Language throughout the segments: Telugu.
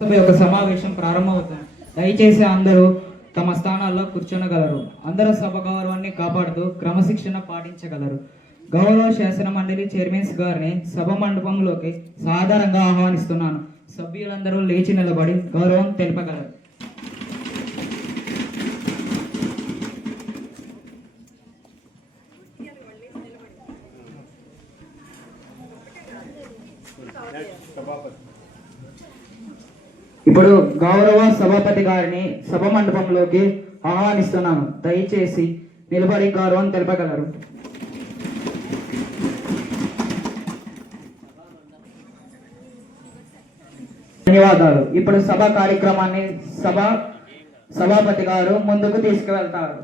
యొక్క సమావేశం ప్రారంభమవుతుంది. దయచేసి అందరూ తమ స్థానాల్లో కూర్చొనగలరు. అందరూ సభ గౌరవాన్ని కాపాడుతూ క్రమశిక్షణ పాటించగలరు. గౌరవ శాసన మండలి చైర్మన్స్ గారిని సభ మండపంలోకి సాధారణంగా ఆహ్వానిస్తున్నాను. సభ్యులందరూ లేచి నిలబడి గౌరవం తెలుపగలరు. ఇప్పుడు గౌరవ సభాపతి గారిని సభ మండపంలోకి ఆహ్వానిస్తున్నాను. దయచేసి నిలబడి గౌరవం తెలుపగలరు. ధన్యవాదాలు. ఇప్పుడు సభ కార్యక్రమాన్ని సభాపతి గారు ముందుకు తీసుకువెళ్తారు.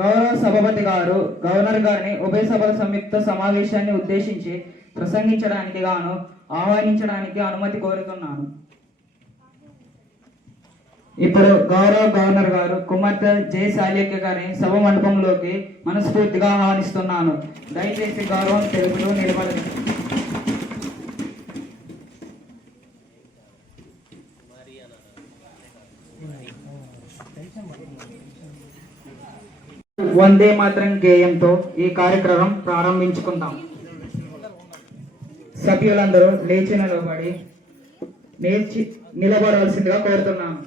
గౌరవ సభాపతి గారు గవర్నర్ గారిని ఉభయ సభల సంయుక్త సమావేశాన్ని ఉద్దేశించి ప్రసంగించడానికి గాను ఆహ్వానించడానికి అనుమతి కోరుతున్నాను. ఇప్పుడు గౌరవ గవర్నర్ గారు కుమార్తె జె శాల్యక్క గారిని సభ మండపంలోకి మనస్ఫూర్తిగా ఆహ్వానిస్తున్నాను. దయచేసి గౌరవం తెలుపుతూ నిలబడి వందే మాతరం గేయంతో ఈ కార్యక్రమం ప్రారంభించుకుంటాం. సభ్యులందరూ లేచి నిలబడవలసిందిగా కోరుతున్నాను.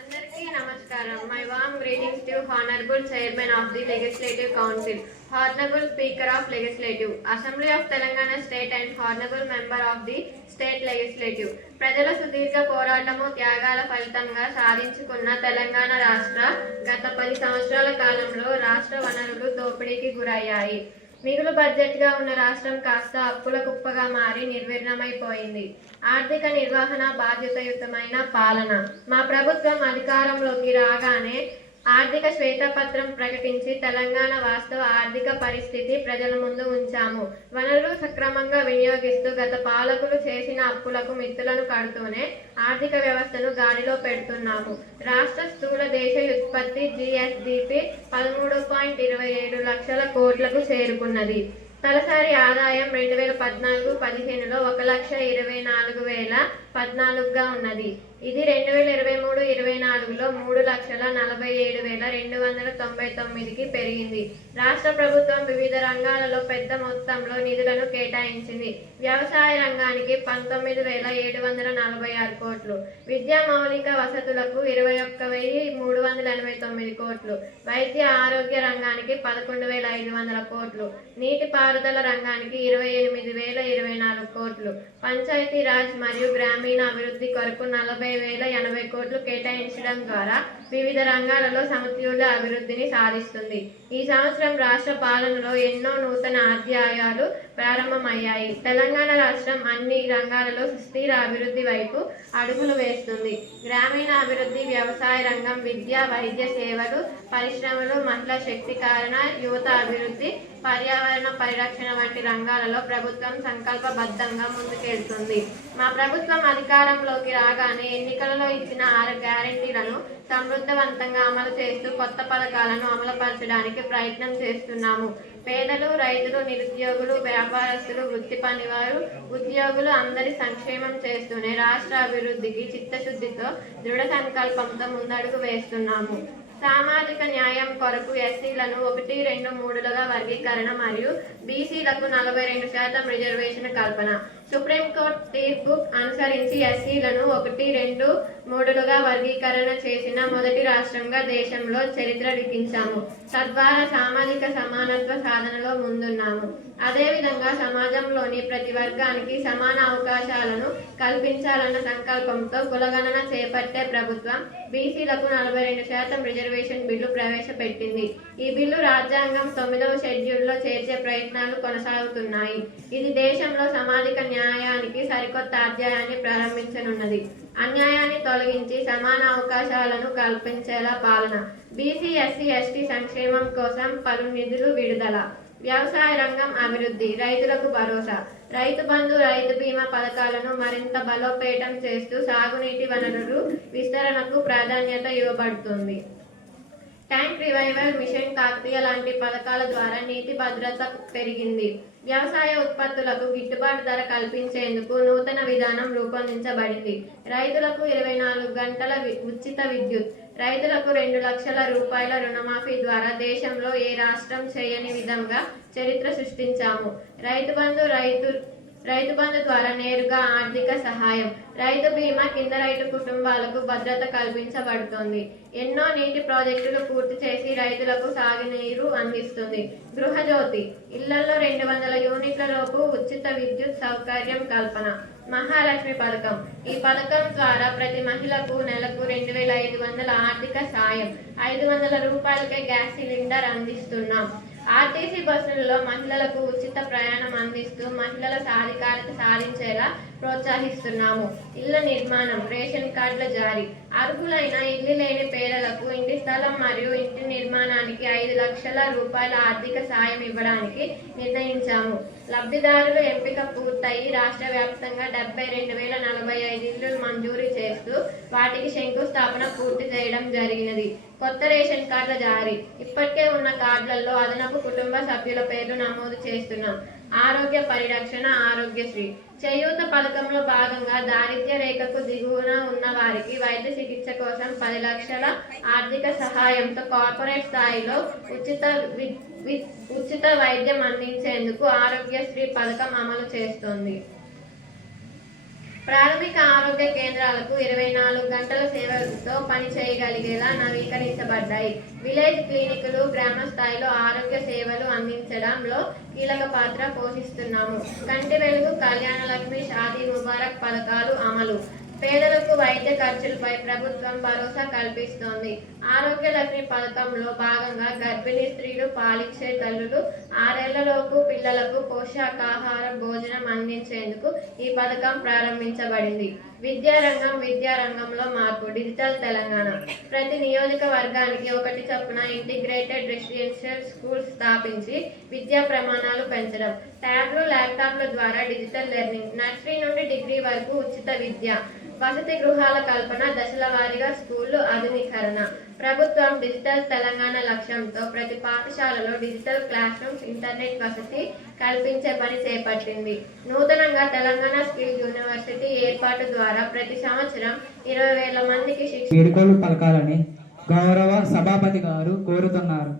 అందరికీ నమస్కారం. My warm greetings to Honorable Chairman of the Legislative Council, Honorable Speaker of Legislative Assembly of Telangana State and Honorable Member of the State Legislative. ప్రజల సుదీర్ఘ పోరాటము త్యాగాల ఫలితంగా సాధించుకున్న తెలంగాణ రాష్ట్ర గత 10 సంవత్సరాల కాలంలో రాష్ట్ర వనరులు దోపిడీకి గురయ్యాయి. మిగులు బడ్జెట్గా ఉన్న రాష్ట్రం కాస్త అప్పుల కుప్పగా మారి నిర్వీర్ణమైపోయింది. ఆర్థిక నిర్వహణ బాధ్యతాయుతమైన పాలన. మా ప్రభుత్వం అధికారంలోకి రాగానే ఆర్థిక శ్వేతపత్రం ప్రకటించి తెలంగాణ వాస్తవ ఆర్థిక పరిస్థితి ప్రజల ముందు ఉంచాము. వనరులు సక్రమంగా వినియోగిస్తూ గత పాలకులు చేసిన అప్పులకు మిత్తులను కడుతూనే ఆర్థిక వ్యవస్థను గాడిలో పెడుతున్నాము. రాష్ట్ర స్థూల దేశ ఉత్పత్తి GSDP 13.27 లక్షల కోట్లకు చేరుకున్నది. తలసరి ఆదాయం 2014-15లో 1,24,014గా ఉన్నది. ఇది 2023-24లో 3,47,299కి పెరిగింది. రాష్ట్ర ప్రభుత్వం వివిధ రంగాలలో పెద్ద మొత్తంలో నిధులను కేటాయించింది. వ్యవసాయ రంగానికి 19,746 కోట్లు, విద్యా మౌలిక వసతులకు 21,389 కోట్లు, వైద్య ఆరోగ్య రంగానికి 11,500 కోట్లు, నీటిపారుదల రంగానికి 28,024 కోట్లు, పంచాయతీ రాజ్ మరియు గ్రామీణ అభివృద్ధి కొరకు 40,080 కోట్లు కేటాయించడం ద్వారా వివిధ రంగాలలో సమతుల్య అభివృద్ధిని సాధిస్తుంది. ఈ సంవత్సరం రాష్ట్ర పాలనలో ఎన్నో నూతన అధ్యాయాలు ప్రారంభమయ్యాయి. తెలంగాణ రాష్ట్రం అన్ని రంగాలలో సుస్థిర అభివృద్ధి వైపు అడుగులు వేస్తుంది. గ్రామీణ అభివృద్ధి, వ్యవసాయ రంగం, విద్య, వైద్య సేవలు, పరిశ్రమలు, మహిళా శక్తీకరణ, యువత అభివృద్ధి, పర్యావరణ పరిరక్షణ వంటి రంగాలలో ప్రభుత్వం సంకల్పబద్ధంగా ముందుకెళ్తుంది. మా ప్రభుత్వం అధికారంలోకి రాగానే ఎన్నికలలో ఇచ్చిన 6 గ్యారెంటీలను సమర్థవంతంగా అమలు చేస్తూ కొత్త పథకాలను అమలుపరచడానికి ప్రయత్నం చేస్తున్నాము. పేదలు, రైతులు, నిరుద్యోగులు, వ్యాపారస్తులు, వృత్తి పనివారు, ఉద్యోగులు అందరి సంక్షేమం చేస్తూనే రాష్ట్ర అభివృద్ధికి చిత్తశుద్ధితో దృఢ సంకల్పంతో ముందడుగు వేస్తున్నాము. సామాజిక న్యాయం కొరకు ఎస్సీలను 1, 2, 3లుగా వర్గీకరణ మరియు బీసీలకు 42% రిజర్వేషన్ కల్పన. సుప్రీంకోర్టు తీర్పు అనుసరించి ఎస్సీలను 1, 2, 3లుగా వర్గీకరణ చేసిన మొదటి రాష్ట్రంగా దేశంలో చరిత్ర లిఖించాము. తద్వారా సామాజిక సమానత్వ సాధనలో ముందున్నాము. అదేవిధంగా సమాజంలోని ప్రతి వర్గానికి సమాన అవకాశాలను కల్పించాలన్న సంకల్పంతో కులగణన చేపట్టే ప్రభుత్వం బీసీలకు 42% రిజర్వేషన్ బిల్లు ప్రవేశపెట్టింది. ఈ బిల్లు రాజ్యాంగం 9వ షెడ్యూల్లో చేర్చే ప్రయత్నాలు కొనసాగుతున్నాయి. ఇది దేశంలో సామాజిక న్యాయానికి సరికొత్త అధ్యాయాన్ని ప్రారంభించనున్నది. అన్యాయాన్ని తొలగించి సమాన అవకాశాలను కల్పించేలా పాలన. బీసీ, ఎస్సీ, ఎస్టీ సంక్షేమం కోసం పలు నిధులు విడుదల. వ్యవసాయ రంగం అభివృద్ధి. రైతులకు భరోసా. రైతు బంధు, రైతు బీమా పథకాలను మరింత బలోపేతం చేస్తూ సాగునీటి వనరులు విస్తరణకు ప్రాధాన్యత ఇవ్వబడుతుంది. ట్యాంక్ రివైవల్, మిషన్ కాకతీయ లాంటి పథకాల ద్వారా నీటి భద్రత పెరిగింది. వ్యవసాయ ఉత్పత్తులకు గిట్టుబాటు ధర కల్పించేందుకు నూతన విధానం రూపొందించబడింది. రైతులకు 24 గంటల ఉచిత విద్యుత్. రైతులకు 2 లక్షల రూపాయల రుణమాఫీ ద్వారా దేశంలో ఏ రాష్ట్రం చేయని విధంగా చరిత్ర సృష్టించాము. రైతు బంధు ద్వారా నేరుగా ఆర్థిక సహాయం. రైతు బీమా కింద రైతు కుటుంబాలకు భద్రత కల్పించబడుతోంది. ఎన్నో నీటి ప్రాజెక్టులు పూర్తి చేసి రైతులకు సాగునీరు అందిస్తుంది. గృహజ్యోతి. ఇళ్లలో 200 యూనిట్ల లోపు ఉచిత విద్యుత్ సౌకర్యం కల్పన. మహాలక్ష్మి పథకం. ఈ పథకం ద్వారా ప్రతి మహిళకు నెలకు 2500 ఆర్థిక సాయం. 500 రూపాయలకే గ్యాస్ సిలిండర్ అందిస్తున్నాం. ఆర్టీసీ బస్సులలో మహిళలకు ఉచిత ప్రయాణం అందిస్తూ మహిళల సాధికారత సాధించేలా ప్రోత్సహిస్తున్నాము. ఇళ్ల నిర్మాణం, రేషన్ కార్డుల జారీ. అర్హులైన ఇల్లు లేని పేదలకు ఇంటి స్థలం మరియు ఇంటి నిర్మాణానికి 5 లక్షల రూపాయల ఆర్థిక సాయం ఇవ్వడానికి నిర్ణయించాము. లబ్ధిదారుల ఎంపిక పూర్తయి రాష్ట్ర వ్యాప్తంగా 72,045 ఇళ్లు మంజూరు చేస్తూ వాటికి శంకుస్థాపన పూర్తి చేయడం జరిగినది. కొత్త రేషన్ కార్డుల జారీ. ఇప్పటికే ఉన్న కార్డులలో అదనపు కుటుంబ సభ్యుల పేర్లు నమోదు చేస్తున్నాం. ఆరోగ్య పరిరక్షణ, ఆరోగ్యశ్రీ. చేయూత పథకంలో భాగంగా దారిద్ర్య రేఖకు దిగువన ఉన్న వారికి వైద్య చికిత్స కోసం 10 లక్షల ఆర్థిక సహాయంతో కార్పొరేట్ స్థాయిలో ఉచిత వైద్యం అందించేందుకు ఆరోగ్యశ్రీ పథకం అమలు చేస్తోంది. ప్రాథమిక ఆరోగ్య కేంద్రాలకు 24 గంటల సేవలతో పని చేయగలిగేలా నవీకరించబడ్డాయి. విలేజ్ క్లినికులు గ్రామ స్థాయిలో ఆరోగ్య సేవలు అందించడంలో కీలక పాత్ర పోషిస్తున్నాము. కంటి వెలుగు, కళ్యాణ లక్ష్మి, షాదీ ముబారక్ పథకాలు అమలు. పేదలకు వైద్య ఖర్చులపై ప్రభుత్వం భరోసా కల్పిస్తోంది. ఆరోగ్య లక్ష్మి పథకంలో భాగంగా గర్భిణీ స్త్రీలు, పాలిచ్చే తల్లులు, 6 ఏళ్లలోపు పిల్లలకు పోషకాహార భోజనం అందించేందుకు ఈ పథకం ప్రారంభించబడింది. విద్యారంగంలో మార్పు. డిజిటల్ తెలంగాణ. ప్రతి నియోజకవర్గానికి 1 చొప్పున ఇంటిగ్రేటెడ్ రెసిడెన్షియల్ స్కూల్స్ స్థాపించి విద్యా ప్రమాణాలు పెంచడం. ట్యాబ్లు, ల్యాప్టాప్ల ద్వారా డిజిటల్ లెర్నింగ్. నర్సరీ నుండి డిగ్రీ వరకు ఉచిత విద్య. వసతి గృహాల కల్పన. దశల వారీగా స్కూళ్లు ఆధునీకరణ. ప్రభుత్వం డిజిటల్ తెలంగాణ లక్ష్యంతో ప్రతి పాఠశాలలో డిజిటల్ క్లాస్ రూమ్స్, ఇంటర్నెట్ వసతి కల్పించే పని చేపట్టింది. నూతనంగా తెలంగాణ స్కిల్ యూనివర్సిటీ ఏర్పాటు ద్వారా ప్రతి సంవత్సరం 20,000 మందికి వీడ్కోలు పలకాలని గౌరవ సభాపతి గారు కోరుతున్నారు.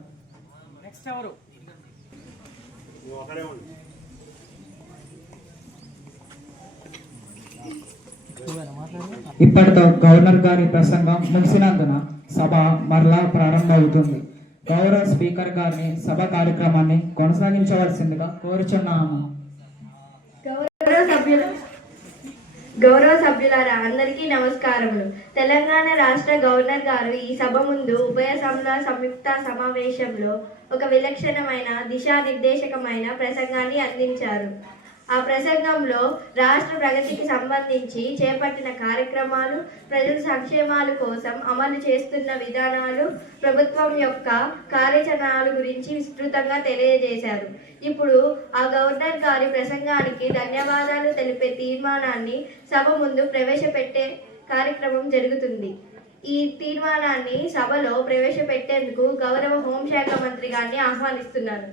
ఇప్పటితో గవర్నర్ గారి ప్రసంగం ముగిసినందున సభ మరలా ప్రారంభమవుతుంది. గౌరవ స్పీకర్ గారిని సభ కార్యక్రమాన్ని కొనసాగించవలసిందిగా కోరుచున్నాము. గౌరవ సభ్యులారా, అందరికీ నమస్కారములు. తెలంగాణ రాష్ట్ర గవర్నర్ గారు ఈ సభ ముందు ఉభయ సభల సంయుక్త సమావేశంలో ఒక విలక్షణమైన దిశానిర్దేశకమైన ప్రసంగాన్ని అందించారు. ఆ ప్రసంగంలో రాష్ట్ర ప్రగతికి సంబంధించి చేపట్టిన కార్యక్రమాలు, ప్రజల సంక్షేమాల కోసం అమలు చేస్తున్న విధానాలు, ప్రభుత్వం యొక్క కార్యాచరణల గురించి విస్తృతంగా తెలియజేశారు. ఇప్పుడు ఆ గవర్నర్ గారి ప్రసంగానికి ధన్యవాదాలు తెలిపే తీర్మానాన్ని సభ ముందు ప్రవేశపెట్టే కార్యక్రమం జరుగుతుంది. ఈ తీర్మానాన్ని సభలో ప్రవేశపెట్టేందుకు గౌరవ హోంశాఖ మంత్రి గారిని ఆహ్వానిస్తున్నారు.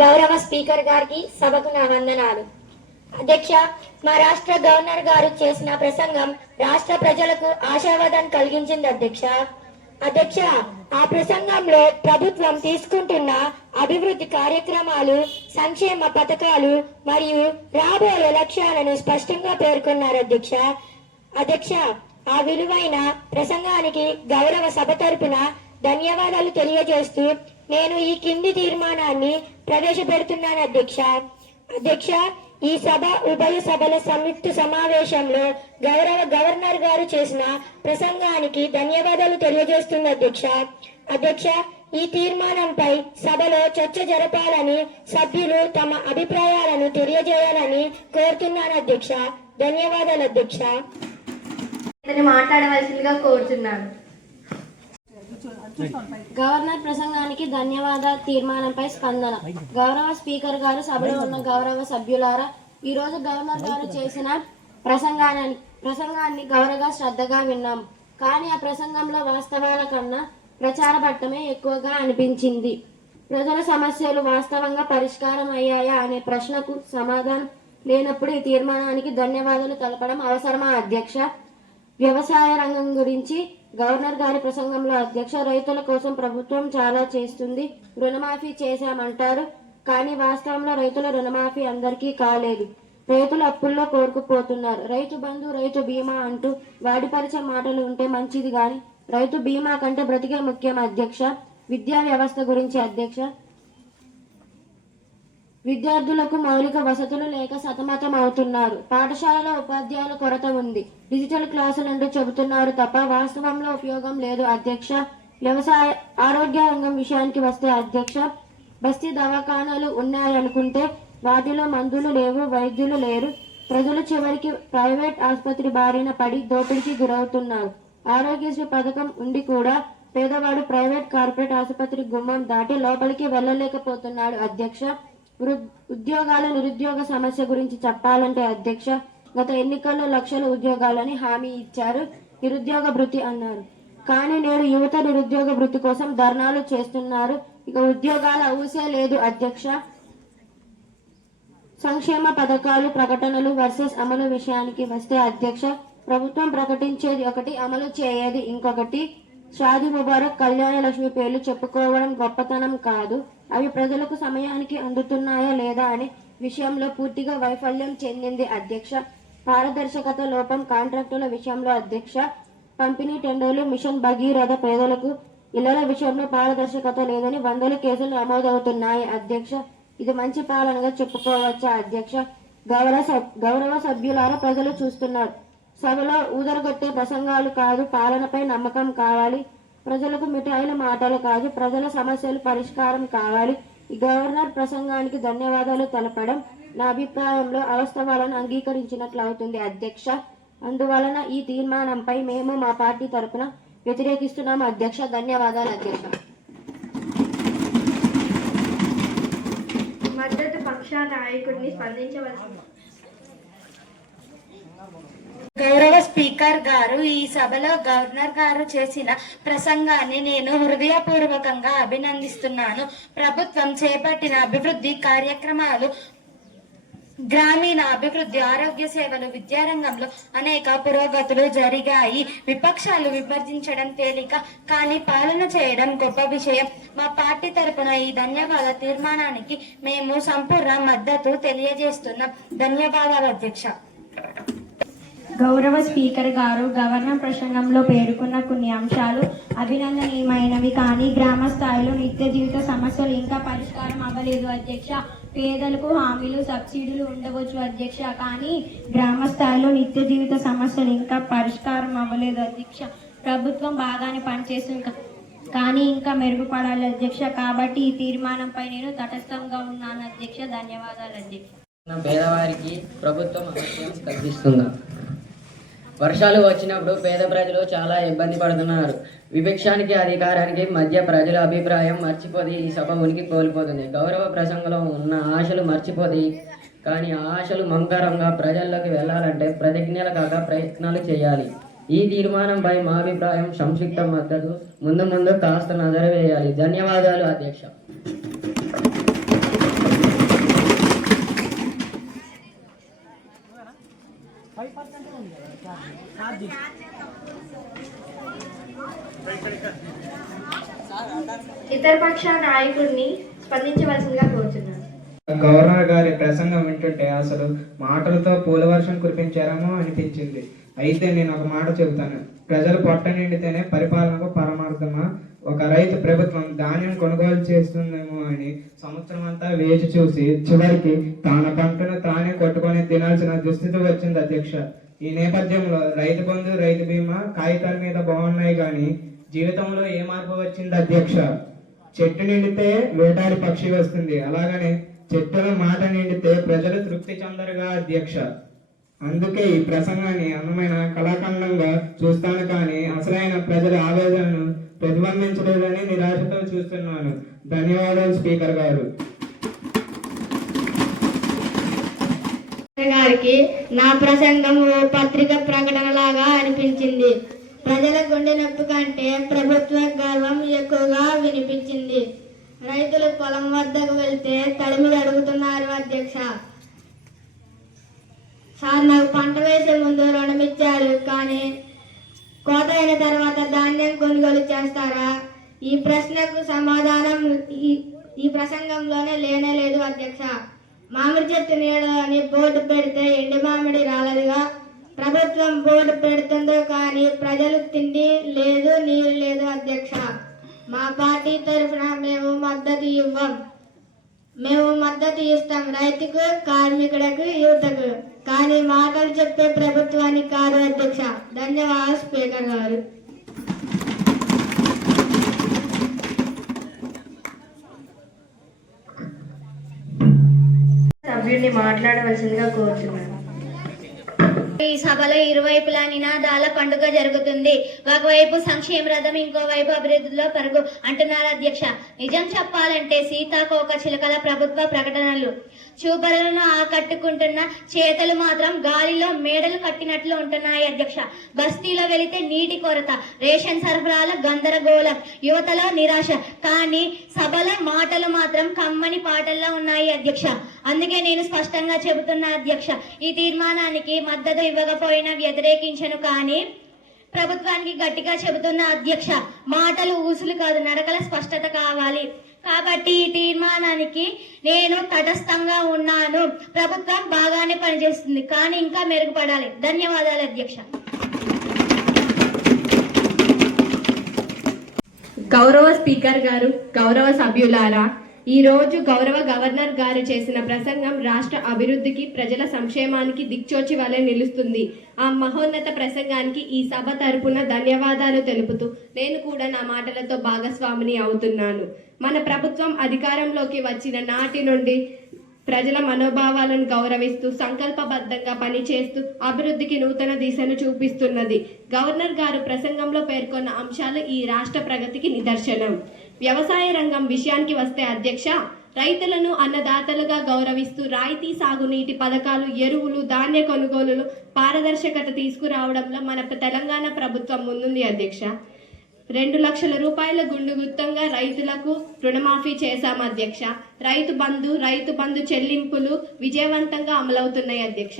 గౌరవ స్పీకర్ గారికి సభకు నా వందనాలు. అధ్యక్ష, మా రాష్ట్ర గవర్నర్ గారు చేసిన ప్రసంగం రాష్ట్ర ప్రజలకు ఆశావాదం కలిగించింది అధ్యక్ష, ఆ ప్రసంగంలో ప్రభుత్వం తీసుకుంటున్న అభివృద్ధి కార్యక్రమాలు, సంక్షేమ పథకాలు మరియు రాబోయే లక్ష్యాలను స్పష్టంగా పేర్కొన్నారు అధ్యక్ష, ఆ విలువైన ప్రసంగానికి గౌరవ సభ తరపున ధన్యవాదాలు తెలియజేస్తూ నేను ఈ కింది తీర్మానాన్ని ప్రవేశపెడుతున్నాను అధ్యక్ష, ఈ సభ ఉభయ సభల సంయుక్త సమావేశంలో గౌరవ గవర్నర్ గారు చేసిన ప్రసంగానికి ధన్యవాదాలు తెలియజేస్తుంది అధ్యక్ష, ఈ తీర్మానంపై సభలో చర్చ జరపాలని సభ్యులు తమ అభిప్రాయాలను తెలియజేయాలని కోరుతున్నాను అధ్యక్ష. ధన్యవాదాలు అధ్యక్ష. మాట్లాడవలసిందిగా కోరుతున్నాను. గవర్నర్ ప్రసంగానికి ధన్యవాదాలు. తీర్మానంపై స్పందన. గౌరవ స్పీకర్ గారు, సభలో ఉన్న గౌరవ సభ్యులారా, ఈరోజు గవర్నర్ గారు చేసిన ప్రసంగాన్ని గౌరవ శ్రద్ధగా విన్నాం. కానీ ఆ ప్రసంగంలో వాస్తవాల కన్నా ప్రచారపట్టమే ఎక్కువగా అనిపించింది. ప్రజల సమస్యలు వాస్తవంగా పరిష్కారం అయ్యాయా అనే ప్రశ్నకు సమాధానం లేనప్పుడు ఈ తీర్మానానికి ధన్యవాదాలు తెలపడం అవసరమా అధ్యక్ష? వ్యవసాయ రంగం గురించి గవర్నర్ గారి ప్రసంగంలో రైతుల కోసం ప్రభుత్వం చాలా చేస్తుంది, రుణమాఫీ చేశామంటారు. కానీ వాస్తవంలో రైతుల రుణమాఫీ అందరికీ కాలేదు. రైతులు అప్పుల్లో కోరుకుపోతున్నారు. రైతు బంధు, రైతు బీమా అంటూ వాడిపరిచే మాటలు ఉంటే మంచిది, కానీ రైతు బీమా కంటే బ్రతికే ముఖ్యం అధ్యక్ష. విద్యా వ్యవస్థ గురించి అధ్యక్ష, విద్యార్థులకు మౌలిక వసతులు లేక సతమతం అవుతున్నారు. పాఠశాలలో ఉపాధ్యాయుల కొరత ఉంది. డిజిటల్ క్లాసులు అంటూ చెబుతున్నారు తప్ప వాస్తవంలో ఉపయోగం లేదు అధ్యక్ష. వ్యవసాయ ఆరోగ్య రంగం విషయానికి వస్తే అధ్యక్ష, బస్తీ దవాఖానాలు ఉన్నాయనుకుంటే వాటిలో మందులు లేవు, వైద్యులు లేరు. ప్రజలు చివరికి ప్రైవేట్ ఆసుపత్రి బారిన పడి దోపిడీకి గురవుతున్నారు. ఆరోగ్యశ్రీ పథకం ఉండి కూడా పేదవాడు ప్రైవేట్ కార్పొరేట్ ఆసుపత్రి గుమ్మం దాటి లోపలికి వెళ్ళలేకపోతున్నాడు అధ్యక్ష. ఉద్యోగాల నిరుద్యోగ సమస్య గురించి చెప్పాలంటే అధ్యక్ష, గత ఎన్నికల్లో లక్షల ఉద్యోగాలని హామీ ఇచ్చారు, నిరుద్యోగ భృతి అన్నారు. కానీ నేడు యువత నిరుద్యోగ భృతి కోసం ధర్నాలు చేస్తున్నారు. ఇక ఉద్యోగాల ఊసే లేదు అధ్యక్ష. సంక్షేమ పథకాలు ప్రకటనలు వర్సెస్ అమలు విషయానికి వస్తే అధ్యక్ష, ప్రభుత్వం ప్రకటించేది ఒకటి, అమలు చేయేది ఇంకొకటి. షాదీ ముబారక్, కళ్యాణ లక్ష్మి పేర్లు చెప్పుకోవడం గొప్పతనం కాదు, అవి ప్రజలకు సమయానికి అందుతున్నాయా లేదా అనే విషయంలో పూర్తిగా వైఫల్యం చెందింది అధ్యక్ష. పారదర్శకత లోపం కాంట్రాక్టుల విషయంలో అధ్యక్ష, పంపిణీ టెండర్లు, మిషన్ భగీరథ, పేదలకు ఇళ్ల విషయంలో పారదర్శకత లేదని 100 కేసులు నమోదవుతున్నాయి అధ్యక్ష. ఇది మంచి పాలనగా చెప్పుకోవచ్చా అధ్యక్ష? గౌరవ సభ్యులారా, ప్రజలు చూస్తున్నారు. సభలో ఊదరగొట్టే ప్రసంగాలు కాదు, పాలనపై నమ్మకం కావాలి. ప్రజలకు మిఠాయిల మాటలు కాదు, ప్రజల సమస్యలు పరిష్కారం కావాలి. ఈ గవర్నర్ ప్రసంగానికి ధన్యవాదాలు తెలపడం నా అభిప్రాయంలో అవాస్తవాలను అంగీకరించినట్లు అవుతుంది అధ్యక్ష. అందువలన ఈ తీర్మానంపై మేము మా పార్టీ తరపున వ్యతిరేకిస్తున్నాము అధ్యక్ష. ధన్యవాదాలు అధ్యక్ష. మద్దతు పక్ష నాయకుడిని స్పందించవలసింది. గౌరవ స్పీకర్ గారు, ఈ సభలో గవర్నర్ గారు చేసిన ప్రసంగాన్ని నేను హృదయపూర్వకంగా అభినందిస్తున్నాను. ప్రభుత్వం చేపట్టిన అభివృద్ధి కార్యక్రమాలు, గ్రామీణ అభివృద్ధి, ఆరోగ్య సేవలు, విద్యారంగంలో అనేక పురోగతులు జరిగాయి. విపక్షాలు విమర్శించడం తేలిక, కానీ పాలన చేయడం గొప్ప విషయం. మా పార్టీ తరపున ఈ ధన్యవాద తీర్మానానికి మేము సంపూర్ణ మద్దతు తెలియజేస్తున్నాం. ధన్యవాదాలు అధ్యక్ష. గౌరవ స్పీకర్ గారు, గవర్నర్ ప్రసంగంలో పేర్కొన్న కొన్ని అంశాలు అభినందనీయమైనవి, కానీ గ్రామ స్థాయిలో నిత్య జీవిత సమస్యలు ఇంకా పరిష్కారం అవ్వలేదు అధ్యక్ష. పేదలకు హామీలు, సబ్సిడీలు ఉండవచ్చు అధ్యక్ష, కానీ గ్రామ స్థాయిలో నిత్య జీవిత సమస్యలు ఇంకా పరిష్కారం అవ్వలేదు అధ్యక్ష. ప్రభుత్వం బాగానే పనిచేస్తుంది, కానీ ఇంకా మెరుగుపడాలి అధ్యక్ష. కాబట్టి ఈ తీర్మానంపై నేను తటస్థంగా ఉన్నాను అధ్యక్ష. ధన్యవాదాలు అధ్యక్ష. పేదవారికి ప్రభుత్వం అవకాశం కల్పిస్తుందా? వర్షాలు వచ్చినప్పుడు పేద ప్రజలు చాలా ఇబ్బంది పడుతున్నారు. విపక్షానికి అధికారానికి మధ్య ప్రజల అభిప్రాయం మర్చిపోయి ఈ సభ ఉనికి కోల్పోతుంది. గౌరవ ప్రసంగంలో ఉన్న ఆశలు మర్చిపోయి, కానీ ఆ ఆశలు మంకరంగా ప్రజల్లోకి వెళ్ళాలంటే ప్రతిజ్ఞలు కాక ప్రయత్నాలు చేయాలి. ఈ తీర్మానంపై మా అభిప్రాయం సంక్షిప్త మద్దతు. ముందు ముందు కాస్త నజర వేయాలి. ధన్యవాదాలు అధ్యక్ష. ఇతర పక్ష నాయకుడిని స్పందించవలసిందిగా కోరుతున్నాను. గవర్నర్ గారి ప్రసంగం వింటుంటే అసలు మాటలతో పూలవర్షం కురిపించారేమో అనిపించింది. అయితే నేను ఒక మాట చెబుతాను. ప్రజలు పొట్ట నిండితేనే పరిపాలనకు పరమార్థమా? ఒక రైతు ప్రభుత్వం ధాన్యం కొనుగోలు చేస్తుందేమో అని సంవత్సరం అంతా వేచి చూసి చివరికి తన పంటను తానే కొట్టుకొని తినాల్సిన దుస్థితి వచ్చింది అధ్యక్ష. ఈ నేపథ్యంలో రైతు బంధు, రైతు బీమా కాగితాల మీద బాగున్నాయి కానీ జీవితంలో ఏ మార్పు వచ్చింది అధ్యక్ష? చెట్టు నిండితే వేటాడి పక్షి వస్తుంది, అలాగనే చెట్టుల మాట నిండితే ప్రజలు తృప్తి చెందరుగా అధ్యక్ష. అందుకే ఈ ప్రసంగాన్ని అందమైన కళాఖండంగా చూస్తాను కానీ అసలైన ప్రజల ఆవేదనను ప్రతిబింబించలేదని నిరాశతో చూస్తున్నాను. ధన్యవాదాలు స్పీకర్ గారు. గారికి నా ప్రసంగం ఓ పత్రిక ప్రకటనలాగా అనిపించింది. ప్రజల గుండె నొప్పి కంటే ప్రభుత్వ గర్వం ఎక్కువగా వినిపించింది. రైతులు పొలం వద్దకు వెళ్తే తడిమిది అడుగుతున్నారు అధ్యక్ష. సార్, నాకు పంట వేసే ముందు రుణం ఇచ్చారు కానీ కోత అయిన తర్వాత ధాన్యం కొనుగోలు చేస్తారా? ఈ ప్రశ్నకు సమాధానం ఈ ప్రసంగంలోనే లేనే లేదు అధ్యక్ష. మామిడి చెట్టు నీడ అని బోర్డు పెడితే ఎండి మామిడి రాలేదుగా. ప్రభుత్వం బోర్డు పెడుతుందో కానీ ప్రజలు తిండి లేదు, నీరు లేదు అధ్యక్ష. మా పార్టీ తరఫున మేము మద్దతు ఇస్తాం రైతుకు, కార్మికులకు, యువతకు, కానీ మాటలు చెప్పే ప్రభుత్వానికి కాదు అధ్యక్ష. ధన్యవాదాలు స్పీకర్ గారు. సభ్యుడిని మాట్లాడవలసిందిగా కోరుతున్నాను. ఈ సభలో ఇరువైపులా నినాదాల పండుగ జరుగుతుంది. ఒకవైపు సంక్షేమ రథం, ఇంకోవైపు అభివృద్ధిలో పరుగు అంటున్నారు అధ్యక్ష. నిజం చెప్పాలంటే సీతాకోక చిలుకల ప్రభుత్వ ప్రకటనలు చూపరులను ఆకట్టుకుంటున్న చేతలు మాత్రం గాలిలో మేడలు కట్టినట్లు ఉంటున్నాయి అధ్యక్ష. బస్తీలో వెళితే నీటి కొరత, రేషన్ సరఫరాల గందరగోళం, యువతలో నిరాశ, కానీ సభలో మాటలు మాత్రం కమ్మని పాటల్లో ఉన్నాయి అధ్యక్ష. అందుకే నేను స్పష్టంగా చెబుతున్నా అధ్యక్ష, ఈ తీర్మానానికి మద్దతు ఇవ్వకపోయినా వ్యతిరేకించను, కానీ ప్రభుత్వానికి గట్టిగా చెబుతున్న అధ్యక్ష, మాటలు ఊసులు కాదు, నడకల స్పష్టత కావాలి. కాబట్టి ఈ తీర్మానానికి నేను తటస్థంగా ఉన్నాను. ప్రభుత్వం బాగానే పనిచేస్తుంది కానీ ఇంకా మెరుగుపడాలి. ధన్యవాదాలు అధ్యక్ష. గౌరవ స్పీకర్ గారు, గౌరవ సభ్యులారా, ఈ రోజు గౌరవ గవర్నర్ గారు చేసిన ప్రసంగం రాష్ట్ర అభివృద్ధికి, ప్రజల సంక్షేమానికి దిక్చోచి వలె నిలుస్తుంది. ఆ మహోన్నత ప్రసంగానికి ఈ సభ తరపున ధన్యవాదాలు తెలుపుతూ నేను కూడా నా మాటలతో భాగస్వామిని అవుతున్నాను. మన ప్రభుత్వం అధికారంలోకి వచ్చిన నాటి నుండి ప్రజల మనోభావాలను గౌరవిస్తూ సంకల్పబద్ధంగా పనిచేస్తూ అభివృద్ధికి నూతన దిశను చూపిస్తున్నది. గవర్నర్ గారు ప్రసంగంలో పేర్కొన్న అంశాలు ఈ రాష్ట్ర ప్రగతికి నిదర్శనం. వ్యవసాయ రంగం విషయానికి వస్తే అధ్యక్ష, రైతులను అన్నదాతలుగా గౌరవిస్తూ రాయితీ సాగునీటి పథకాలు, ఎరువులు, ధాన్య కొనుగోలులు పారదర్శకత తీసుకురావడంలో మన తెలంగాణ ప్రభుత్వం ముందుంది అధ్యక్ష. 2 లక్షల రూపాయల గుండుగుత్తంగా రైతులకు రుణమాఫీ చేశాం అధ్యక్ష. రైతు బంధు చెల్లింపులు విజయవంతంగా అమలవుతున్నాయి అధ్యక్ష.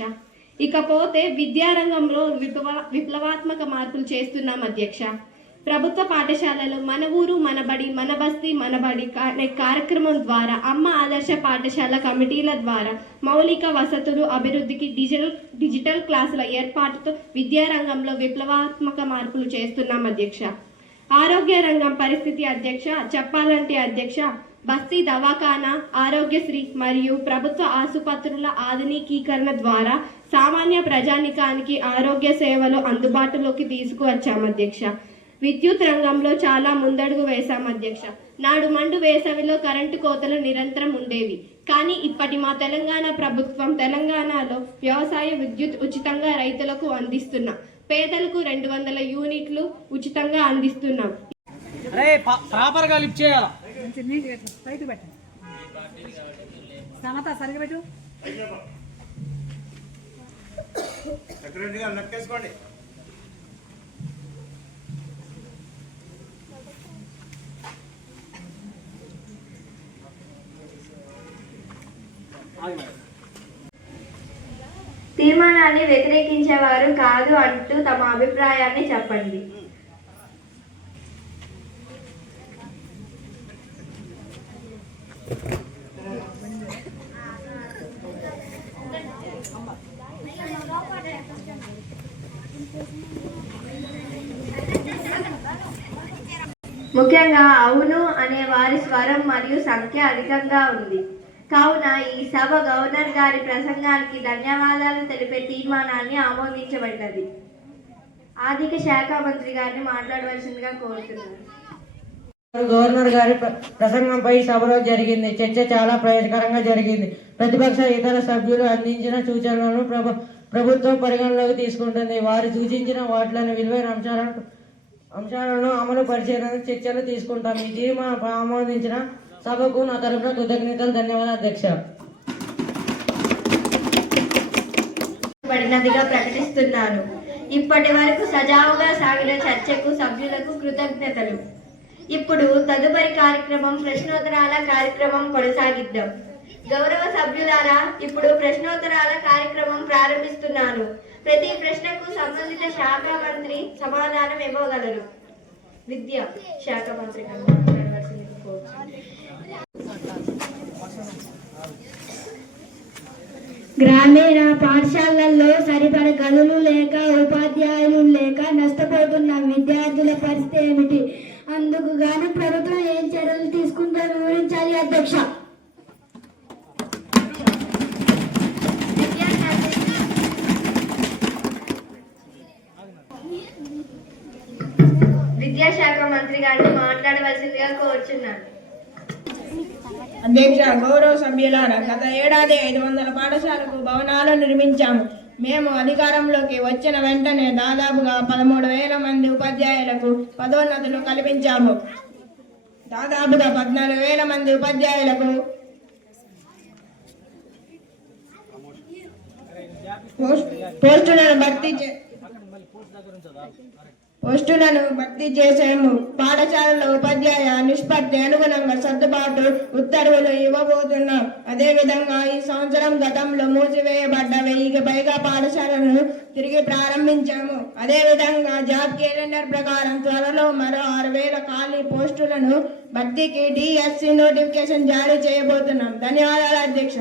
ఇకపోతే విద్యారంగంలో విప్లవాత్మక మార్పులు చేస్తున్నాం అధ్యక్ష. ప్రభుత్వ పాఠశాలలో మన ఊరు మన బడి, మన బస్తీ మన బడి అనే కార్యక్రమం ద్వారా, అమ్మ ఆదర్శ పాఠశాల కమిటీల ద్వారా మౌలిక వసతులు అభివృద్ధికి, డిజిటల్ క్లాసుల ఏర్పాటుతో విద్యారంగంలో విప్లవాత్మక మార్పులు చేస్తున్నాం అధ్యక్ష. ఆరోగ్య రంగం పరిస్థితి అధ్యక్ష చెప్పాలంటే అధ్యక్ష, బస్తీ దవాఖానా, ఆరోగ్యశ్రీ మరియు ప్రభుత్వ ఆసుపత్రుల ఆధునికీకరణ ద్వారా సామాన్య ప్రజానికానికి ఆరోగ్య సేవలు అందుబాటులోకి తీసుకువచ్చాం అధ్యక్ష. విద్యుత్ రంగంలో చాలా ముందడుగు వేశాం అధ్యక్ష. నాడు మండు వేసవిలో కరెంటు కోతలు నిరంతరం ఉండేవి, కానీ ఇప్పటి మా తెలంగాణ ప్రభుత్వం తెలంగాణలో వ్యవసాయ విద్యుత్ ఉచితంగా రైతులకు అందిస్తున్నాం. పేదలకు 200 యూనిట్లు ఉచితంగా అందిస్తున్నాం. తీర్మానాన్ని వ్యతిరేకించేవారు కాదు అంటూ తమ అభిప్రాయాన్ని చెప్పండి. ముఖ్యంగా అవును అనే వారి స్వరం మరియు సంఖ్య అధికంగా ఉంది. కావున ఈ సభ గవర్నర్ గారి ప్రసంగానికి ధన్యవాదాలు తెలిపే తీర్మానాన్ని ఆమోదించబడ్డది. ఆర్థిక శాఖ మంత్రి గారిని మాట్లాడవలసిందిగా కోరుతున్నారు. గవర్నర్ గారి ప్రసంగంపై సభలో జరిగింది. చర్చ చాలా ప్రయోజనకరంగా జరిగింది. ప్రతిపక్ష ఇతర సభ్యులు అందించిన సూచనలను ప్రభుత్వం పరిగణలోకి తీసుకుంటుంది. వారు సూచించిన వాటిలోని విలువైన అంశాలను అమలు పరిచేందుకు చర్చలు తీసుకుంటాం. ఈ తీర్మానం ఆమోదించిన సభకు నా తరఫున కృతజ్ఞతలు. ధన్యవాదాలు అధ్యక్ష. పడినదిగా ప్రకటిస్తున్నాను. ఇప్పటి వరకు సజావుగా సాగిన చర్చకు సభ్యులకు కృతజ్ఞతలు. ఇప్పుడు తదుపరి కార్యక్రమం ప్రశ్నోత్తరాల కార్యక్రమం కొనసాగిద్దాం. గౌరవ సభ్యులారా, ఇప్పుడు ప్రశ్నోత్తరాల కార్యక్రమం ప్రారంభిస్తున్నాను. ప్రతి ప్రశ్నకు సంబంధిత శాఖ మంత్రి సమాధానం ఇవ్వగలరు. విద్యా శాఖ మంత్రి గ్రామీణ పాఠశాలల్లో సరిపడ గదులు లేక ఉపాధ్యాయులు లేక నష్టపోతున్న విద్యార్థుల పరిస్థితి ఏమిటి? అందుకు గాను ప్రభుత్వం ఏం చర్యలు తీసుకుంటారో వివరించాలి అధ్యక్ష. విద్యాశాఖ మంత్రి గారిని మాట్లాడవలసిందిగా కోరుచున్నాను. అధ్యక్ష, గౌరవ సభ్యులారా, గత ఏడాది 500 పాఠశాలకు భవనాలు నిర్మించాము. మేము అధికారంలోకి వచ్చిన వెంటనే దాదాపుగా 13,000 మంది ఉపాధ్యాయులకు పదోన్నతులు కల్పించాము. దాదాపుగా 14,000 మంది ఉపాధ్యాయులకు పోస్టులను భర్తీ చేసాము. పాఠశాలలో ఉపాధ్యాయ నిష్పత్తి అనుగుణంగా సర్దుబాటు ఉత్తర్వులు ఇవ్వబోతున్నాం. అదేవిధంగా ఈ సంవత్సరం గతంలో మూసివేయబడ్డ 1000కి పైగా పాఠశాలను తిరిగి ప్రారంభించాము. అదేవిధంగా జాబ్ క్యాలెండర్ ప్రకారం త్వరలో మరో 6,000 ఖాళీ పోస్టులను భర్తీకి డిఎస్సి నోటిఫికేషన్ జారీ చేయబోతున్నాం. ధన్యవాదాలు అధ్యక్ష.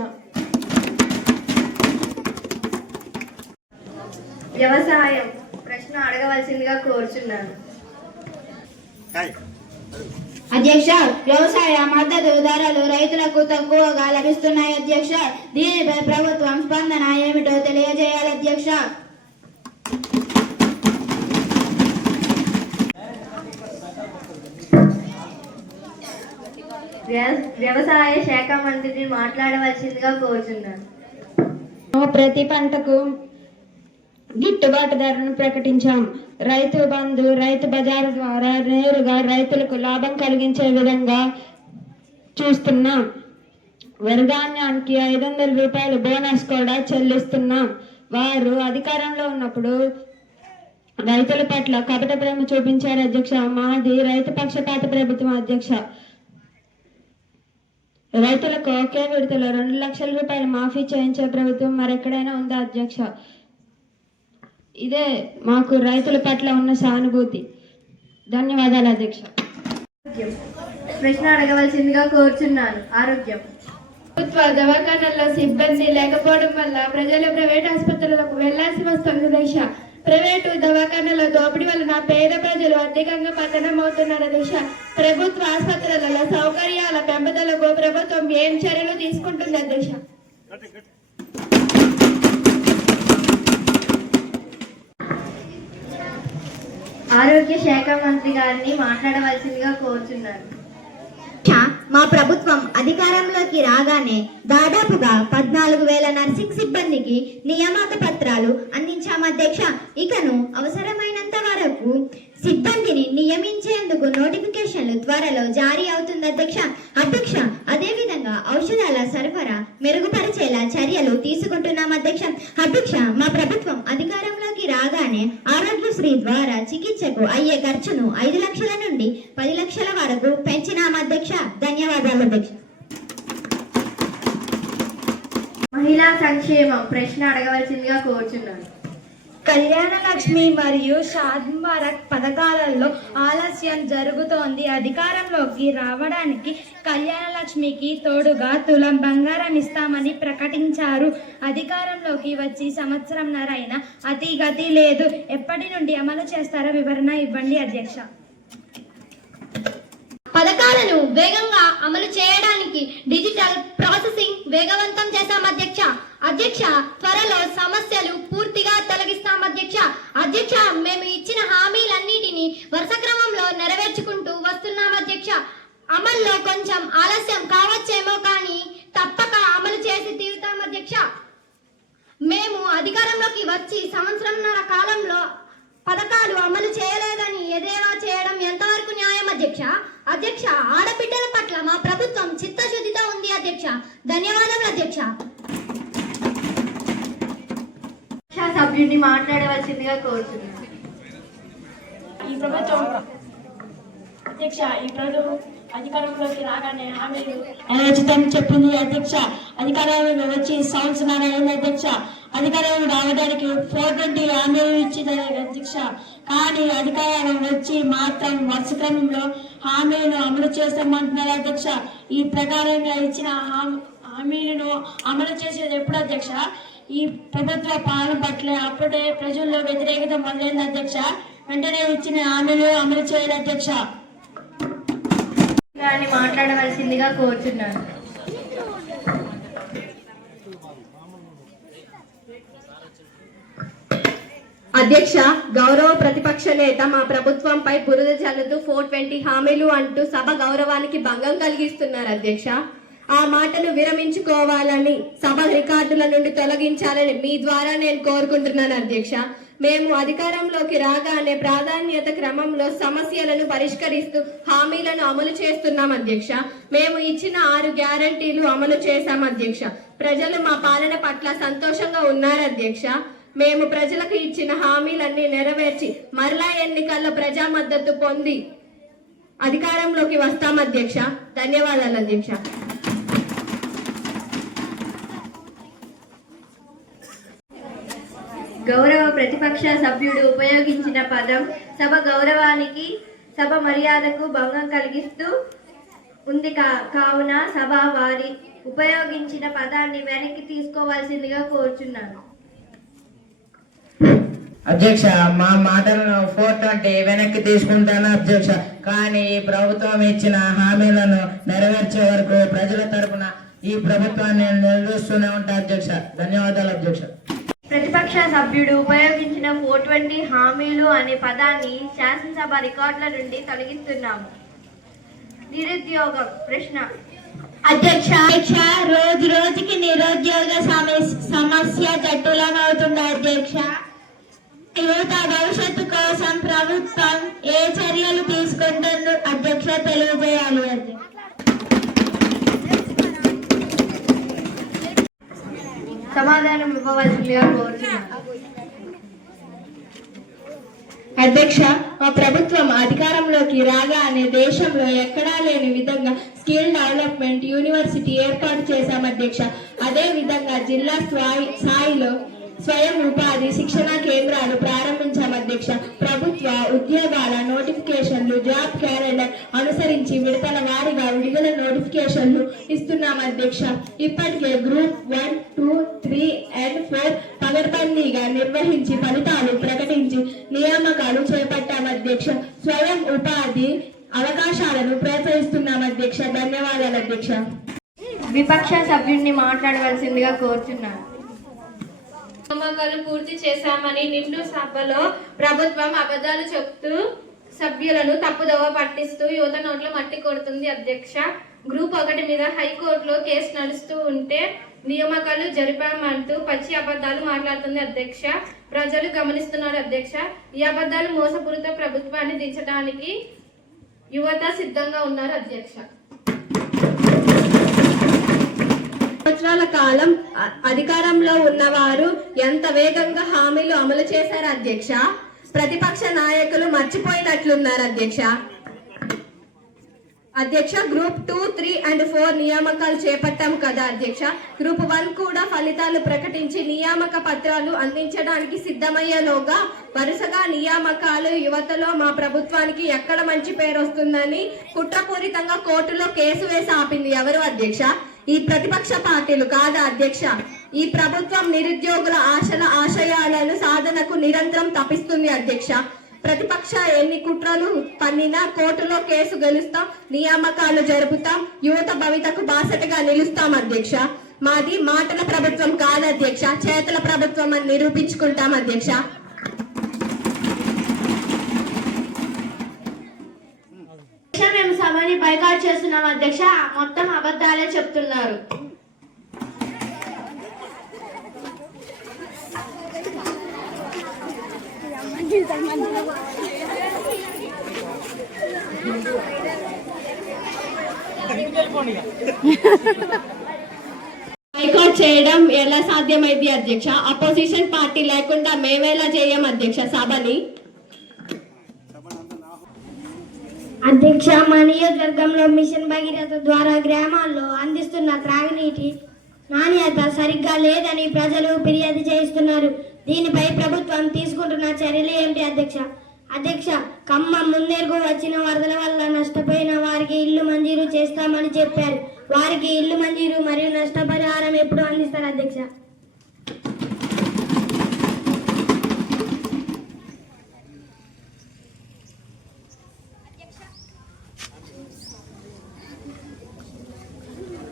వ్యవసాయం ప్రశ్న అడగవలసిందిగా కోరుచున్నాను. అధ్యక్ష, వ్యవసాయ మద్దతు ధరలు రైతులకు తక్కువగా లభిస్తున్నాయి అధ్యక్ష. దీనిపై ప్రభుత్వం స్పందన ఏమిటో తెలియజేయాలి అధ్యక్ష. వ్యవసాయ శాఖ మంత్రిని మాట్లాడవలసిందిగా కోరుచున్నాను. ప్రతి పంటకు గిట్టుబాటు ధరను ప్రకటించాం. రైతు బంధు, రైతు బజారు ద్వారా నేరుగా రైతులకు లాభం కలిగించే విధంగా చూస్తున్నాం. వరిధాన్యానికి 500 రూపాయలు బోనస్ కూడా చెల్లిస్తున్నాం. వారు అధికారంలో ఉన్నప్పుడు రైతుల పట్ల కపట ప్రేమ చూపించారు అధ్యక్ష. మాది రైతు పక్షపాత ప్రభుత్వం అధ్యక్ష. రైతులకు ఒకే విడతలో 2 లక్షల రూపాయలు మాఫీ చేయించే ప్రభుత్వం మరెక్కడైనా ఉందా అధ్యక్ష? ఇదే మాకు రైతుల పట్ల ఉన్న సానుభూతి. ధన్యవాదాలు అధ్యక్ష. ప్రశ్న అడగవలసిందిగా కోరుచున్నాను. ఆరోగ్యం. ప్రభుత్వ దవాఖానాల్లో సిబ్బంది లేకపోవడం వల్ల ప్రజలు ప్రైవేట్ ఆసుపత్రులకు వెళ్లాల్సి వస్తుంది దేశ. ప్రైవేటు దవాఖానాల దోపిడీ వలన పేద ప్రజలు అధికంగా పతనమవుతున్నారు దేశ. ప్రభుత్వ ఆసుపత్రులలో సౌకర్యాల పెంపుదలకు ప్రభుత్వం ఏం చర్యలు తీసుకుంటుంది దేశ? ఆరోగ్య శాఖ మంత్రి గారిని మాట్లాడవలసిందిగా కోరుచున్నాను. మా ప్రభుత్వం అధికారంలోకి రాగానే దాదాపుగా 14,000 నర్సింగ్ సిబ్బందికి నియామక పత్రాలు అందించాము అధ్యక్ష. ఇకను అవసరమైనంత వరకు సిబ్బందిని నియమించేందుకు నోటిఫికేషన్లు త్వరలో జారీ అవుతుంది అధ్యక్ష. అదేవిధంగా ఔషధాల సరఫరా మెరుగుపరిచేలా చర్యలు తీసుకుంటున్నాం అధ్యక్ష. మా ప్రభుత్వం అధికారంలోకి రాగానే ఆరోగ్యశ్రీ ద్వారా చికిత్సకు అయ్యే ఖర్చును 5 లక్షల నుండి 10 లక్షల వరకు పెంచినాం అధ్యక్ష. ధన్యవాదాలు అధ్యక్ష. మహిళా సంక్షేమం ప్రశ్న అడగవలసిందిగా కోరుచున్నాను. కళ్యాణ లక్ష్మి మరియు షాద్ ముబారక్ పథకాలలో ఆలస్యం జరుగుతోంది. అధికారంలోకి రావడానికి కళ్యాణ లక్ష్మికి తోడుగా తులం బంగారం ఇస్తామని ప్రకటించారు. అధికారంలోకి వచ్చి సంవత్సరంన్నర అయినా అతిగతి లేదు. ఎప్పటి నుండి అమలు చేస్తారో వివరణ ఇవ్వండి అధ్యక్ష. పథకాలను వేగంగా అమలు చేయడానికి డిజిటల్ ప్రాసెసింగ్ వేగవంతం చేశాం అధ్యక్ష. త్వరలో సమస్యలు పూర్తిగా తొలగిస్తాం అధ్యక్ష. మేము ఇచ్చిన హామీలన్నిటినీ వరుస క్రమంలో నెరవేర్చుకుంటూ వస్తున్నాం అధ్యక్ష. అమల్లో కొంచెం ఆలస్యం కావచ్చేమో కానీ తప్పక అమలు చేసి తీరుతాం అధ్యక్ష. మేము అధికారంలోకి వచ్చి సంవత్సరంన్నర కాలంలో పథకాలు అమలు చేయలేదని ఎదేవా చేయడం ఎంతవరకు న్యాయం అధ్యక్ష? ఆడబిడ్డల పట్ల మా ప్రభుత్వం చిత్తశుద్ధితో ఉంది అధ్యక్ష. ధన్యవాదములు అధ్యక్ష. సభ్యుడిని మాట్లాడవలసిందిగా కోరుతున్నాను. ఈ ప్రభుత్వం అధికారంలోకి రాగానే హామీలు ఉచితం చెప్పింది అధ్యక్ష. అధికారంలో వచ్చి సంవత్సరాల అయింది అధ్యక్ష. అధికారంలో రావడానికి 420 హామీలు ఇచ్చింది అధ్యక్ష. కానీ అధికారం వచ్చి మాత్రం వరుస క్రమంలో హామీలను అమలు చేస్తామంటున్నారు అధ్యక్ష. ఈ ప్రకారంగా ఇచ్చిన హామీలను అమలు చేసేది ఎప్పుడు అధ్యక్ష? ఈ ప్రభుత్వ పాలన పట్ల అప్పుడే ప్రజల్లో వ్యతిరేకత మొదలైంది అధ్యక్ష. వెంటనే ఇచ్చిన హామీలు అమలు చేయాలి అధ్యక్ష. గారిని మాట్లాడవలసిందిగా కోరుతున్నాను. అధ్యక్ష, గౌరవ ప్రతిపక్ష నేత మా ప్రభుత్వంపై బురద చల్లుతూ 420 హామీలు అంటూ సభ గౌరవానికి భంగం కలిగిస్తున్నారు అధ్యక్ష. ఆ మాటను విరమించుకోవాలని, సభ రికార్డుల నుండి తొలగించాలని మీ ద్వారా నేను కోరుకుంటున్నాను అధ్యక్ష. మేము అధికారంలోకి రాగానే ప్రాధాన్యత క్రమంలో సమస్యలను పరిష్కరిస్తూ హామీలను అమలు చేస్తున్నాం అధ్యక్ష. మేము ఇచ్చిన 6 గ్యారంటీలు అమలు చేశాం అధ్యక్ష. ప్రజలు మా పాలన పట్ల సంతోషంగా ఉన్నారు అధ్యక్ష. మేము ప్రజలకు ఇచ్చిన హామీలన్నీ నెరవేర్చి మరలా ఎన్నికల్లో ప్రజా మద్దతు పొంది అధికారంలోకి వస్తాం అధ్యక్ష. ధన్యవాదాలు అధ్యక్ష. గౌరవ ప్రతిపక్ష సభ్యుడు ఉపయోగించిన పదం సభ గౌరవానికి, సభ మర్యాదకు భంగం కలిగిస్తూ ఉంది. కావున సభ వారి ఉపయోగించిన పదాన్ని వెనక్కి తీసుకోవాల్సిందిగా కోరుచున్నాను. అధ్యక్ష, మా మాటలను 420 వెనక్కి తీసుకుంటాను అధ్యక్ష. కానీ ఈ ప్రభుత్వం ఇచ్చిన హామీలను నెరవేర్చే వరకు ప్రజల తరపున ఈ ప్రభుత్వాన్ని నిలదీస్తూనే ఉంటా అధ్యక్ష. ధన్యవాదాలు అధ్యక్ష. ప్రతిపక్ష సభ్యుడు ఉపయోగించిన 420 హామీలు అనే పదాన్ని శాసనసభ రికార్డుల నుండి తొలగిస్తున్నాము. నిరుద్యోగం ప్రశ్న అధ్యక్ష, రోజు రోజుకి నిరుద్యోగ సమస్య జటిలమవుతుంది అధ్యక్ష. యువత భవిష్యత్తు కోసం ప్రభుత్వం ఏ చర్యలు తీసుకుంటుందో అధ్యక్ష తెలియజేయాలి అధ్యక్ష. సమాధానం ఇవ్వవలసిందిగా కోరుతున్నాను. అధ్యక్ష, మా ప్రభుత్వం అధికారంలోకి రాగానే దేశంలో ఎక్కడా లేని విధంగా స్కిల్ డెవలప్మెంట్ యూనివర్సిటీ ఏర్పాటు చేశాం అధ్యక్ష. అదే విధంగా జిల్లా స్థాయిలో స్వయం ఉపాధి శిక్షణ కేంద్రాలు ప్రారంభించాం అధ్యక్ష. ప్రభుత్వ ఉద్యోగాల నోటిఫికేషన్లు జాబ్ క్యాలెండర్ అనుసరించి విడతల వారీగా విడుదల నోటిఫికేషన్లు ఇస్తున్నాం అధ్యక్ష. ఇప్పటికే గ్రూప్ 1, 2, 3 and 4 పగడ్బందీగా నిర్వహించి ఫలితాలు ప్రకటించి నియామకాలు చేపట్టాం అధ్యక్ష. స్వయం ఉపాధి అవకాశాలను ప్రోత్సహిస్తున్నాం అధ్యక్ష. ధన్యవాదాలు అధ్యక్ష. విపక్ష సభ్యుడిని మాట్లాడవలసిందిగా కోరుతున్నాను. నియామకాలు పూర్తి చేశామని నిండు సభలో ప్రభుత్వం అబద్ధాలు చెప్తూ సభ్యులను తప్పుదోవ పట్టిస్తూ యువత నోట్ల మట్టి కొడుతుంది అధ్యక్ష. గ్రూప్ 1 మీద హైకోర్టులో కేసు నడుస్తూ ఉంటే నియామకాలు జరిపామంటూ పచ్చి అబద్ధాలు మాట్లాడుతుంది అధ్యక్ష. ప్రజలు గమనిస్తున్నారు అధ్యక్ష. ఈ అబద్ధాలు మోసపూరిత ప్రభుత్వాన్ని దించడానికి యువత సిద్ధంగా ఉన్నారు అధ్యక్ష. సంవత్సరాల కాలం అధికారంలో ఉన్నవారు ఎంత వేగంగా హామీలు అమలు చేశారు అధ్యక్ష. ప్రతిపక్ష నాయకులు మర్చిపోయినట్లున్నారు అధ్యక్ష. అధ్యక్ష, గ్రూప్ 2, 3 and 4 నియామకాలు చేపట్టాం కదా అధ్యక్ష. గ్రూప్ 1 కూడా ఫలితాలు ప్రకటించి నియామక పత్రాలు అందించడానికి సిద్ధమయ్యేలోగా వరుసగా నియామకాలు యువతలో మా ప్రభుత్వానికి ఎక్కడ మంచి పేరు వస్తుందని కుట్రపూరితంగా కోర్టులో కేసు వేసి ఆపింది ఎవరు అధ్యక్ష? ఈ ప్రతిపక్ష పార్టీలు కాదా అధ్యక్ష? ఈ ప్రభుత్వం నిరుద్యోగుల ఆశయాలను సాధనకు నిరంతరం తప్పిస్తుంది అధ్యక్ష. ప్రతిపక్ష ఎన్ని కుట్రలు పన్నినా కోర్టులో కేసు గెలుస్తాం, నియామకాలు జరుపుతాం, యువత భవితకు బాసటగా నిలుస్తాం అధ్యక్ష. మాది మాటల ప్రభుత్వం కాదు అధ్యక్ష, చేతల ప్రభుత్వం అని నిరూపించుకుంటాం అధ్యక్ష. మేము సభని బైకాట్ చేస్తున్నాం అధ్యక్ష. మొత్తం అబద్ధాలే చెప్తున్నారు. బైకాట్ చేయడం ఎలా సాధ్యమైంది అధ్యక్ష? అపోజిషన్ పార్టీ లేకుండా మేమేలా చేయం అధ్యక్ష సభని? అధ్యక్ష, మా నియోజకవర్గంలో మిషన్ భగీరథ ద్వారా గ్రామాల్లో అందిస్తున్న త్రాగునీటి నాణ్యత సరిగ్గా లేదని ప్రజలు ఫిర్యాదు చేస్తున్నారు. దీనిపై ప్రభుత్వం తీసుకుంటున్న చర్యలు ఏమిటి అధ్యక్ష? అధ్యక్ష, ఖమ్మం ముందెరుగు వచ్చిన వరదల వల్ల నష్టపోయిన వారికి ఇల్లు మంజూరు చేస్తామని చెప్పారు. వారికి ఇల్లు మంజూరు మరియు నష్టపరిహారం ఎప్పుడు అందిస్తారు అధ్యక్ష?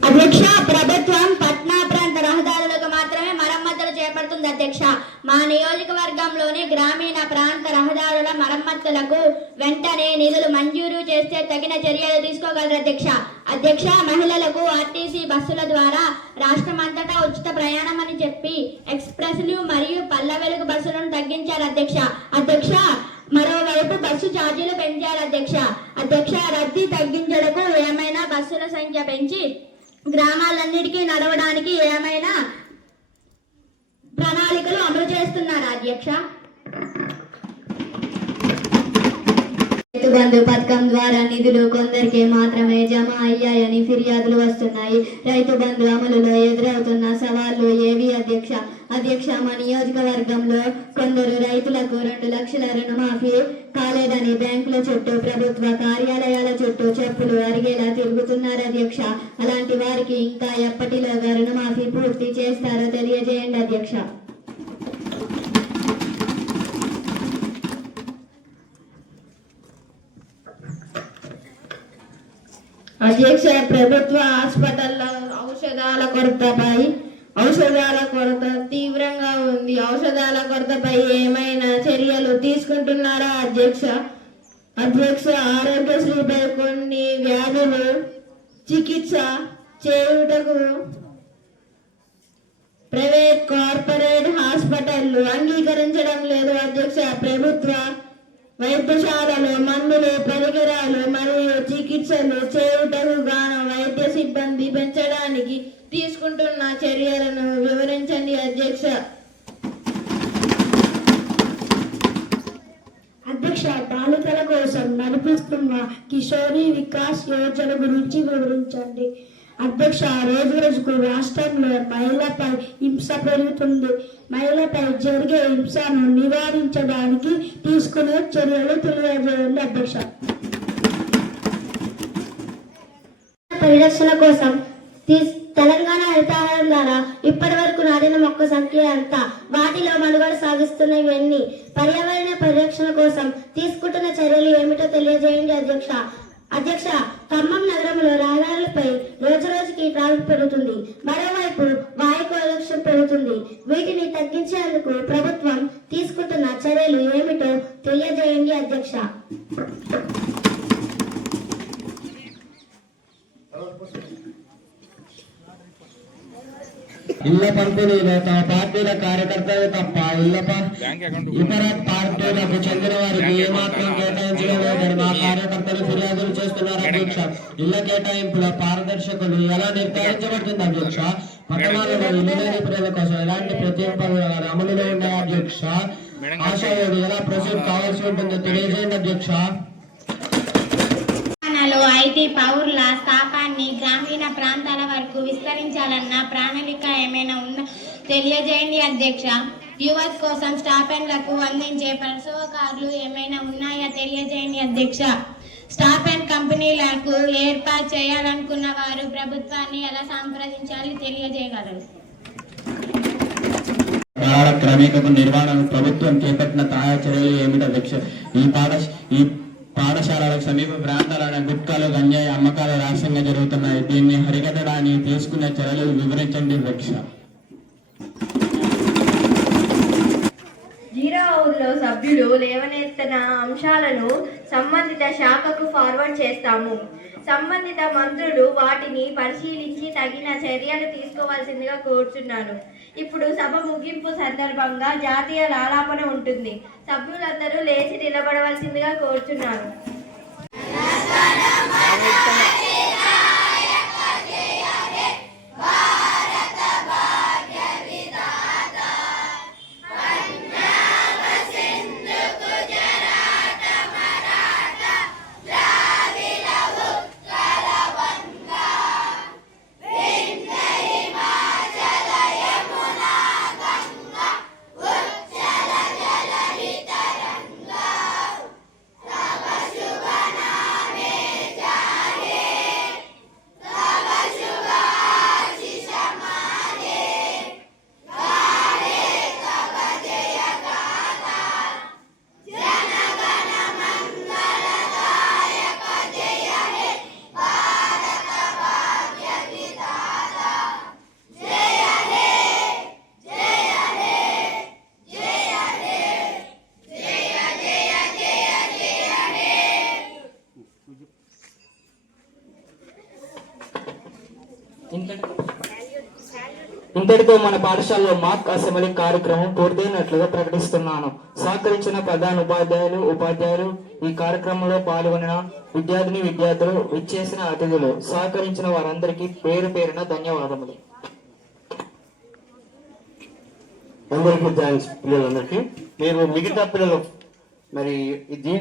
అధ్యక్ష, ప్రభుత్వం పట్నా ప్రాంత రహదారులకు మాత్రమే మరమ్మతులు చేపడుతుంది అధ్యక్ష. మా నియోజకవర్గంలోని గ్రామీణ ప్రాంత రహదారుల మరమ్మతులకు వెంటనే నిధులు మంజూరు చేస్తే తగిన చర్యలు తీసుకోగలరు అధ్యక్ష. అధ్యక్ష, మహిళలకు ఆర్టీసీ బస్సుల ద్వారా రాష్ట్రమంతటా ఉచిత ప్రయాణం అని చెప్పి ఎక్స్ప్రెస్లు మరియు పల్లె వెలుగు బస్సులను తగ్గించారు అధ్యక్ష. అధ్యక్ష, మరోవైపు బస్సు ఛార్జీలు పెంచారు అధ్యక్ష. అధ్యక్ష, రద్దీ తగ్గించడానికి ఏమైనా బస్సుల సంఖ్య పెంచి గ్రామాలన్నిటికీ నడవడానికి ఏమైనా ప్రణాళికలు అమలు చేస్తున్నారా అధ్యక్ష? రైతు బంధు పథకం ద్వారా నిధులు కొందరికి మాత్రమే జమ అయ్యాయని ఫిర్యాదులు వస్తున్నాయి. రైతు బంధు అమలులో ఎదురవుతున్న సవాళ్లు ఏవి అధ్యక్ష? అధ్యక్ష, మా నియోజకవర్గంలో కొందరు రైతులకు 2 లక్షల రుణమాఫీ కాలేదని బ్యాంకుల చుట్టూ ప్రభుత్వ కార్యాలయాల చుట్టూ చెప్పులు అరిగేలా తిరుగుతున్నారు అధ్యక్ష. అలాంటి వారికి ఇంకా ఎప్పటిలోగా రుణమాఫీ పూర్తి చేస్తారో తెలియజేయండి అధ్యక్ష. అధ్యక్ష, ప్రభుత్వ హాస్పిటల్లో ఔషధాల కొరత తీవ్రంగా ఉంది. ఔషధాల కొరతపై ఏమైనా చర్యలు తీసుకుంటున్నారా అధ్యక్ష? అధ్యక్ష, ఆరోగ్యశ్రీపై కొన్ని వ్యాధులు చికిత్స చేయుటకు ప్రైవేట్ కార్పొరేట్ హాస్పిటళ్లు అంగీకరించడం లేదు అధ్యక్ష. ప్రభుత్వ వైద్యశాలలో మందులు, పరికరాలు మరియు చికిత్సలు చేయుటకు గాను వైద్య సిబ్బంది పెంచడానికి తీసుకుంటున్న చర్యలను వివరించండి అధ్యక్ష. అధ్యక్ష, బాలికల కోసం నడిపిస్తున్న కిషోరి వికాస్ యోజన గురించి వివరించండి. అధ్యక్ష, రోజు రోజుకు రాష్ట్రంలో మహిళలపై హింస పెరుగుతుంది. మహిళలపై జరిగే హింసను నివారించడానికి తీసుకునే చర్యలు తెలియజేయండి అధ్యక్ష. పరిరక్షణ కోసం తెలంగాణ హరితహారం ద్వారా ఇప్పటి వరకు నాటిన మొక్క సంఖ్య ఎంత? వాటిలో మనుగడ సాగిస్తున్నవి ఎన్ని? పర్యావరణ పరిరక్షణ కోసం తీసుకుంటున్న చర్యలు ఏమిటో తెలియజేయండి అధ్యక్ష. అధ్యక్ష, ఖమ్మం నగరంలో రహదారులపై రోజు రోజుకి ట్రాఫిక్ పెరుగుతుంది. మరోవైపు వాయు కాలుష్యం పెరుగుతుంది. వీటిని తగ్గించేందుకు ప్రభుత్వం తీసుకుంటున్న చర్యలు ఏమిటో తెలియజేయండి అధ్యక్ష. ఇళ్ల పంపిణీలో తమ పార్టీల కార్యకర్తలు తప్ప ఇతర పార్టీలకు చెందిన వారికి ఏమాత్రం కేటాయించడం లేదని మా కార్యకర్తలు ఫిర్యాదులు చేస్తున్నారు అధ్యక్ష. ఇళ్ల కేటాయింపుల పారదర్శకులు ఎలా నిర్ధారించబడుతుంది అధ్యక్ష? పట్టణాలలో ఇల్లు లేని ప్రజల కోసం ఎలాంటి ప్రత్యేక అమలులో ఉన్నాయి అధ్యక్ష? ఆశాయోగి ఎలా ప్రొసీడ్ కావాల్సి ఉంటుందో తెలియజేయండి అధ్యక్ష. నేటి పౌరుల స్థాపాన్ని గ్రామీణ ప్రాంతాల వరకు విస్తరించాలన్న ప్రణాళిక ఏమైనా ఉందా తెలియజేయండి అధ్యక్ష. యువత్ కోసం స్టాపెండ్లకు అందించే ప్రోత్సాహకాలు ఏమైనా ఉన్నాయా తెలియజేయండి అధ్యక్ష. స్టాప్ అండ్ కంపెనీలకు ఏర్పాటు చేయాలనుకున్న వారు ప్రభుత్వాన్ని ఎలా సంప్రదించాలి తెలియజేయగలరు. క్రమేకపు నిర్వహణను ప్రభుత్వం చేపట్టిన సహాయ చర్యలు ఏమిటి అధ్యక్ష? ఈ పాఠశాలలకు సమీప ప్రాంతాలైన గుట్కాలు గంజాయి అమ్మకాలు రాష్ట్రంగా జరుగుతున్నాయి. దీన్ని హరికట్టడానికి తీసుకున్న చర్యలు వివరించండి అధ్యక్ష. జీరో హౌస్లో సభ్యులు లేవనెత్తిన అంశాలను సంబంధిత శాఖకు ఫార్వర్డ్ చేస్తాము. సంబంధిత మంత్రులు వాటిని పరిశీలించి తగిన చర్యలు తీసుకోవాల్సిందిగా కోరుచున్నాను. ఇప్పుడు సభ ముగింపు సందర్భంగా జాతీయ లాలాపన ఉంటుంది. సభ్యులందరూ లేచి నిలబడవలసిందిగా కోరుచున్నాను. ఇంతటితో మన పాఠశాలలో మాక్ అసెంబ్లీ కార్యక్రమం పూర్తయినట్లుగా ప్రకటిస్తున్నాను. సహకరించిన ప్రధాన ఉపాధ్యాయులు ఈ కార్యక్రమంలో పాల్గొన్న విద్యార్థులు విచ్చేసిన అతిథులు సహకరించిన వారందరికీ పేరు పేరున ధన్యవాదములు. అందరికీ థ్యాంక్స్. పిల్లలందరికీ మీరు మిగతా పిల్లలు మరి